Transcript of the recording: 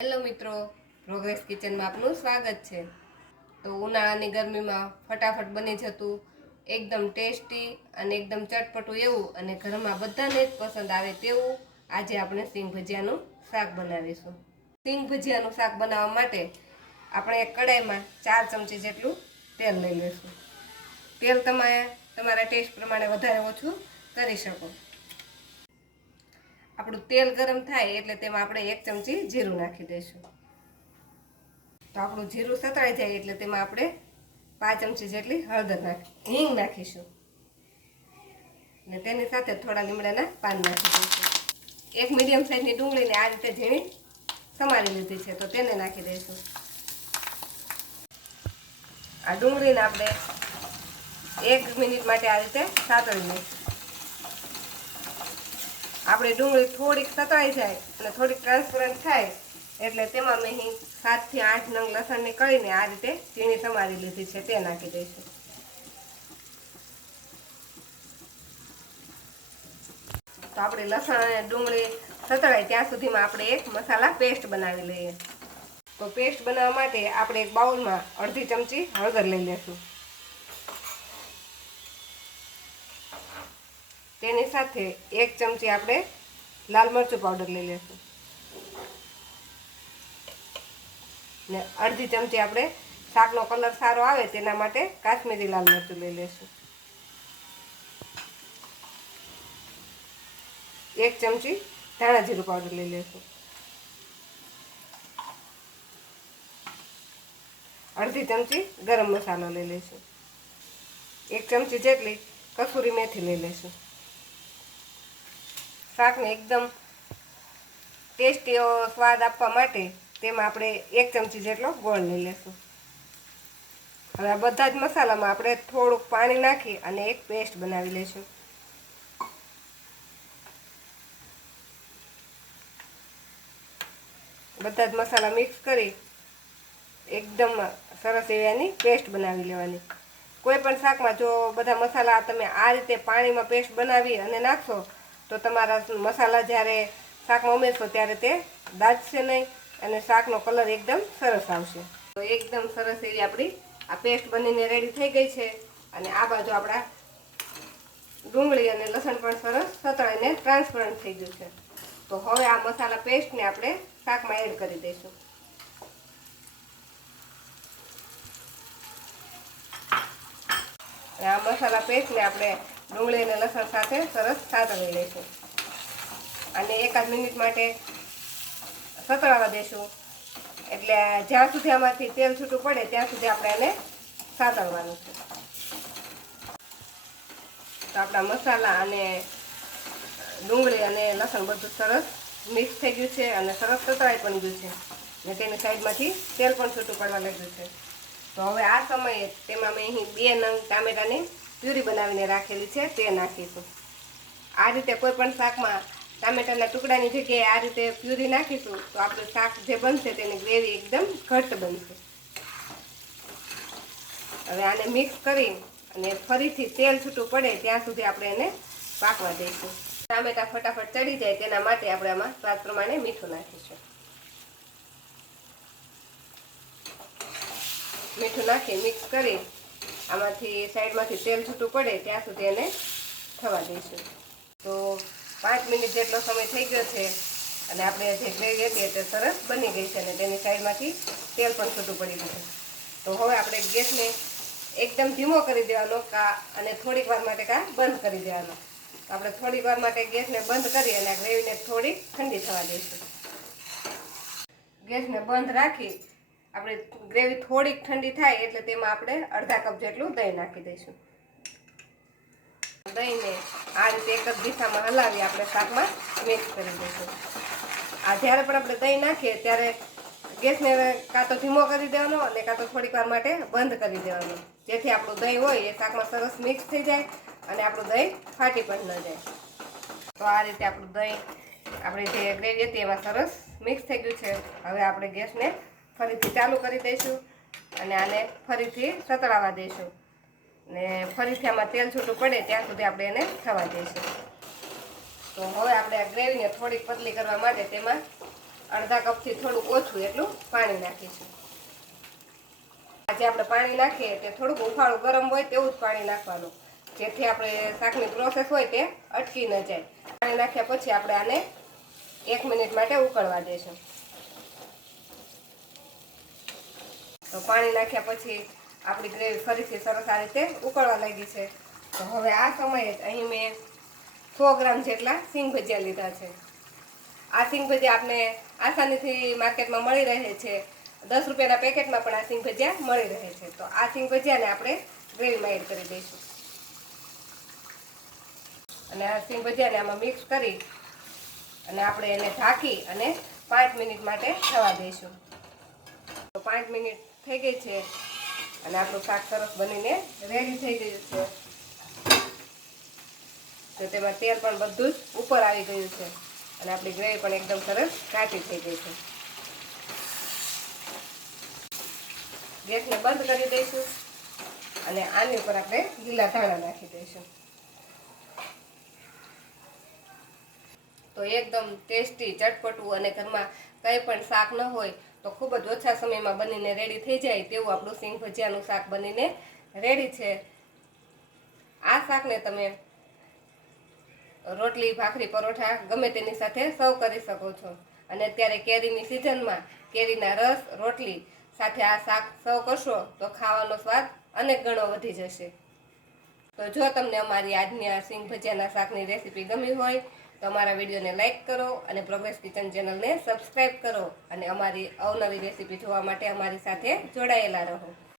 Hello મિત્રો, progress કિચનમાં આપનું સ્વાગત છે। તો ઉનાળાની ગરમીમાં ફટાફટ બની જતું એકદમ ટેસ્ટી અને એકદમ ચટપટું એવું અને ઘરમાં બધાને જ પસંદ આવે તેવું આજે આપણે સિંગ ભજીયાનું શાક બનાવીશું। સિંગ ભજીયાનું શાક બનાવવા માટે આપણે એક કડાઈમાં 4 ચમચી જેટલું તેલ લઈ લઈશું। તેલ તમે તમારા ટેસ્ટ પ્રમાણે વધારે ઓછું કરી શકો। આપણું તેલ ગરમ થાય એટલે તેમાં આપણે 1 ચમચી જીરું નાખી દઈશું। તો આપણું જીરું સતળાઈ જાય એટલે તેમાં આપણે 5 ચમચી જેટલી હળદર હિંગ નાખીશું અને તેની સાથે થોડા લીમડાના પાન નાખી દઈશું। એક મીડિયમ સાઈઝની ડુંગળીને આ રીતે ઝીણી સમારી લીધી છે તો તેને નાખી દઈશું। આ ડુંગળીને આપણે 1 મિનિટ માટે આ રીતે સાતળી લઈશું। આપણે ડુંગળી થોડીક સતળાઈ જાય અને થોડીક ટ્રાન્સપરન્ટ થાય એટલે તેમાં મેં 7 થી 8 નંગ લસણની કળીને આ રીતે ઝીણી સમારી લીધી છે તે નાખી દઈશું। તો આપણે લસણ અને ડુંગળી સતળાય ત્યાં સુધીમાં આપણે એક મસાલા પેસ્ટ બનાવી લઈએ। તો પેસ્ટ બનાવવા માટે આપણે એક બાઉલમાં અડધી ચમચી હળદર લઈ લેશું। તેની સાથે 1 ચમચી આપણે લાલ મરચું પાવડર લઈ લેશું ને અડધી ચમચી આપણે શાકનો કલર સારો આવે તેના માટે કાશ્મીરી લાલ મરચું લઈ લેશું। 1 ચમચી ધાણા જીરું પાવડર લઈ લેશું। અડધી ચમચી ગરમ મસાલો લઈ લેશું। 1 ચમચી જેટલી કસૂરી મેથી લઈ લેશું। શાકને એકદમ ટેસ્ટી એવો સ્વાદ આપવા માટે તેમાં આપણે 1 ચમચી જેટલો ગોળ લઈ લેશું। હવે આ બધા જ મસાલામાં આપણે થોડુંક પાણી નાખી અને એક પેસ્ટ બનાવી લઈશું। બધા જ મસાલા મિક્સ કરી એકદમ સરસ એવી આની પેસ્ટ બનાવી લેવાની। કોઈ પણ શાકમાં જો બધા મસાલા તમે આ રીતે પાણીમાં પેસ્ટ બનાવી અને નાખશો તો તમારા મસાલા જ્યારે શાકમાં ઉમેરશો ત્યારે તે દાજશે નહીં અને શાકનો કલર એકદમ સરસ આવશે। તો એકદમ સરસ એવી આપણી આ પેસ્ટ બનીને રેડી થઈ ગઈ છે અને આ બાજુ આપણા ડુંગળી અને લસણ પણ સરસ સતળાઈને ટ્રાન્સપરન્ટ થઈ ગયું છે। તો હવે આ મસાલા પેસ્ટને આપણે શાકમાં એડ કરી દઈશું। આ મસાલા પેસ્ટને આપણે ડુંગળી અને લસણ સાથે સરસ સાતળી લઈશું અને 1 મિનિટ માટે સતળાવા દઈશું। એટલે જ્યાં સુધી આમાંથી તેલ છૂટું પડે ત્યાં સુધી આપણે એને સાતળવાનું છે। તો આપણા મસાલા અને ડુંગળી અને લસણ બધું સરસ મિક્સ થઈ ગયું છે અને સરસ સતળાઈ પણ ગયું છે અને તેની સાઈડમાંથી તેલ પણ છૂટું પડવા લાગ્યું છે। તો હવે આ સમયે તેમાં મેં અહીં 2 નંગ ટામેટાની પ્યુરી બનાવીને રાખેલી છે તે નાખીશું। આ રીતે કોઈ પણ શાકમાં ટામેટાના ટુકડાની જગ્યાએ આ રીતે પ્યુરી નાખીશું તો આપણું શાક જે બનશે તેની ગ્રેવી એકદમ ઘટ્ટ બનશે। હવે આને મિક્સ કરી અને ફરીથી તેલ છૂટું પડે ત્યાં સુધી આપણે એને પાકવા દઈશું। ટામેટા ફટાફટ ચડી જાય તેના માટે આપણે આમાં સ્વાદ પ્રમાણે મીઠું નાખીશું। મીઠું નાખી મિક્સ કરી આમાંથી સાઈડમાંથી તેલ છૂટું પડે ત્યાં સુધી એને થવા દઈશું। તો 5 મિનિટ જેટલો સમય થઈ ગયો છે અને આપણે જે ગ્રેવી હતી તે સરસ બની ગઈ છે અને તેની સાઈડમાંથી તેલ પણ છૂટું પડી ગયું છે। તો હવે આપણે ગેસને એકદમ ધીમો કરી દેવાનો અને થોડીક વાર માટે બંધ કરી દેવાનો। આપણે થોડીક વાર માટે ગેસને બંધ કરી અને આ ગ્રેવીને થોડી ઠંડી થવા દઈશું। ગેસને બંધ રાખી આપણે ગ્રેવી થોડીક ઠંડી થાય એટલે તેમાં આપણે અડધા કપ જેટલું દહીં નાખી દઈશું। દહીંને આ રીતે એક જ દિશામાં હલાવી આપણે શાકમાં મિક્સ કરી દઈશું। આ જ્યારે પણ આપણે દહીં નાખીએ ત્યારે ગેસને કાં તો ધીમો કરી દેવાનો અને કાં તો થોડીક વાર માટે બંધ કરી દેવાનો, જેથી આપણું દહીં હોય એ શાકમાં સરસ મિક્સ થઈ જાય અને આપણું દહીં ફાટી પણ ન જાય। તો આ રીતે આપણું દહીં આપણી જે ગ્રેવી હતી એમાં સરસ મિક્સ થઈ ગયું છે। હવે આપણે ગેસને ફરીથી ચાલુ કરી દઈશું અને આને ફરીથી સતળાવા દઈશું ને ફરીથી આમાં તેલ છૂટું પડે ત્યાં સુધી આપણે એને થવા દઈશું। તો હવે આપણે આ ગ્રેવીને થોડીક પતલી કરવા માટે તેમાં અડધા કપથી થોડુંક ઓછું એટલું પાણી નાખીશું. આજે આપણે પાણી નાખીએ તે થોડુંક ઉફાળું ગરમ હોય તેવું જ પાણી નાખવાનું, જેથી આપણે શાકની પ્રોસેસ હોય તે અટકી ન જાય. પાણી નાખ્યા પછી આપણે આને 1 મિનિટ માટે ઉકળવા દઈશું. તો પાણી નાખ્યા પછી આપણી ગ્રેવી ફરીથી સરસ આ રીતે ઉકળવા લાગી છે. તો હવે આ સમયે જ અહીં મેં 100 ગ્રામ જેટલા સિંગ ભજીયા લીધા છે. આ સિંગ ભજીયા આપણે આસાનીથી માર્કેટમાં મળી રહે છે. 10 રૂપિયાના પેકેટમાં પણ આ સિંગ ભજીયા મળી રહે છે. તો આ સિંગ ભજીયાને આપણે ગ્રેવીમાં એડ કરી દઈશું અને આ સિંગ ભજીયાને આમાં મિક્સ કરી અને આપણે એને ઢાંકી અને 5 મિનિટ માટે થવા દઈશું. તો 5 મિનિટ થઈ ગઈ છે અને આપણું શાક સરસ બનીને રેડી થઈ ગયું છે. તો તેમાં તેલ પણ બધું જ ઉપર આવી ગયું છે અને આપણી ગ્રેવી પણ એકદમ સરસ ઘાટી થઈ ગઈ છે. ગેસને બંધ કરી દઈશું અને આની ઉપર આપણે લીલા ધાણા નાખી દઈશું. તો એકદમ ટેસ્ટી, ચટપટું અને ઘરમાં કંઈ પણ શાક ન હોય તો ખૂબ જ ઓછા સમયમાં બનીને રેડી થઈ જાય તેવું આપણું સિંગ ભજીયાનું શાક બનીને રેડી છે. આ શાકને તમે રોટલી, ભાખરી, પરોઠા ગમે તેની સાથે સર્વ કરી શકો છો. અને અત્યારે કેરીની સિઝનમાં કેરીના રસ, રોટલી સાથે આ શાક સર્વ કરશો તો ખાવાનો સ્વાદ અનેક ગણો વધી જશે. તો જો તમને અમારી આજની આ સિંગ ભજીયાના શાકની રેસીપી ગમી હોય તો અમારા વિડીયોને લાઇક કરો અને પ્રોગ્રેસ કિચન ચેનલને સબસ્ક્રાઈબ કરો અને અમારી અવનવી રેસીપી જોવા માટે અમારી સાથે જોડાયેલા રહો.